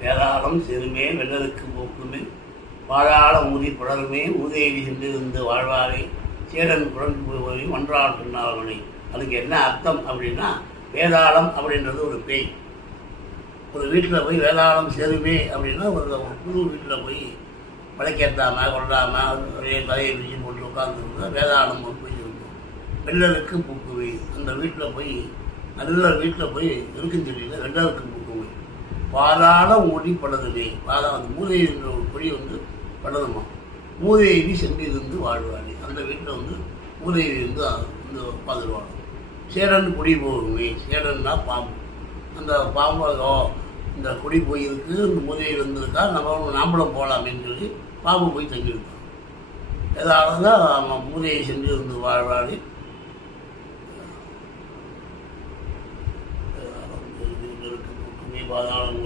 வேதாளம் சிறுமே வெள்ளருக்கு போக்குமே வாழாள ஊதி புலருமே ஊதேவி சென்றிருந்து வாழ்வாரே சேரன் குழம்பு போய் ஒன்றால் சொன்னார்வனை. அதுக்கு என்ன அர்த்தம் அப்படின்னா, வேதாளம் அப்படின்றது ஒரு பேய். ஒரு வீட்டில் போய் வேதாளம் சேருமே அப்படின்னா ஒரு புது வீட்டில் போய் விளக்கேற்றாமல் கொள்ளாமல் தலையை விரிச்சு போட்டு உட்காந்துருந்தா வேதாளம் ஒரு போய் இருக்கும். வெள்ளருக்கு பூக்குவை, அந்த வீட்டில் போய் நல்ல வீட்டில் போய் இருக்குன்னு தெரியல, வெள்ளருக்கு பூக்குவை. பாதாள ஊடி படுதுமே, அந்த மூதேவி என்ற ஒரு பொடி படுதுமா. மூதேவி சென்றிருந்து வாழ்வாளி, அந்த வீட்டில் மூதேவி பாதுருவாங்க. சேரன் குடி போகுமே, சேரன்னா பாம்பு. அந்த பாம்பு இந்த குடி போயிருக்கு, இந்த மூதேவி வந்திருக்கா, நாம்பளும் போகலாமேன்னு சொல்லி பாம்பு போய் தங்கியிருக்கான். ஏதாவது தான் மூதேவி சென்றிருந்து வாழ்வாளி. பாதாளம்